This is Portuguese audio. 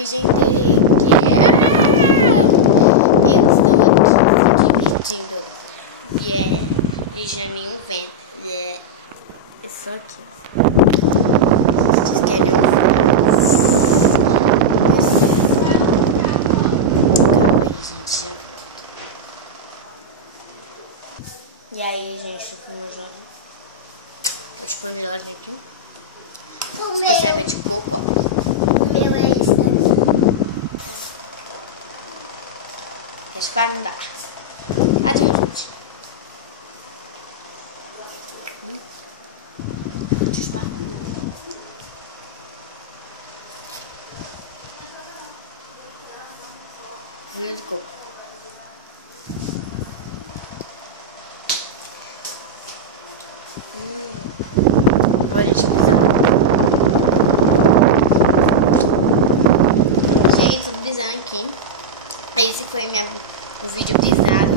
Oi, gente, eles estão aqui se divertindo. E já nenhum vento. É só aqui. Vocês querem um E aí, gente, vamos lá. Os panelas aqui. Especialmente coco. O meu é esse daqui. Raspar não dá. Adeus, gente. Raspar. Muito coco. Olha isso. Gente, tô brisando aqui. Esse foi o vídeo brisado.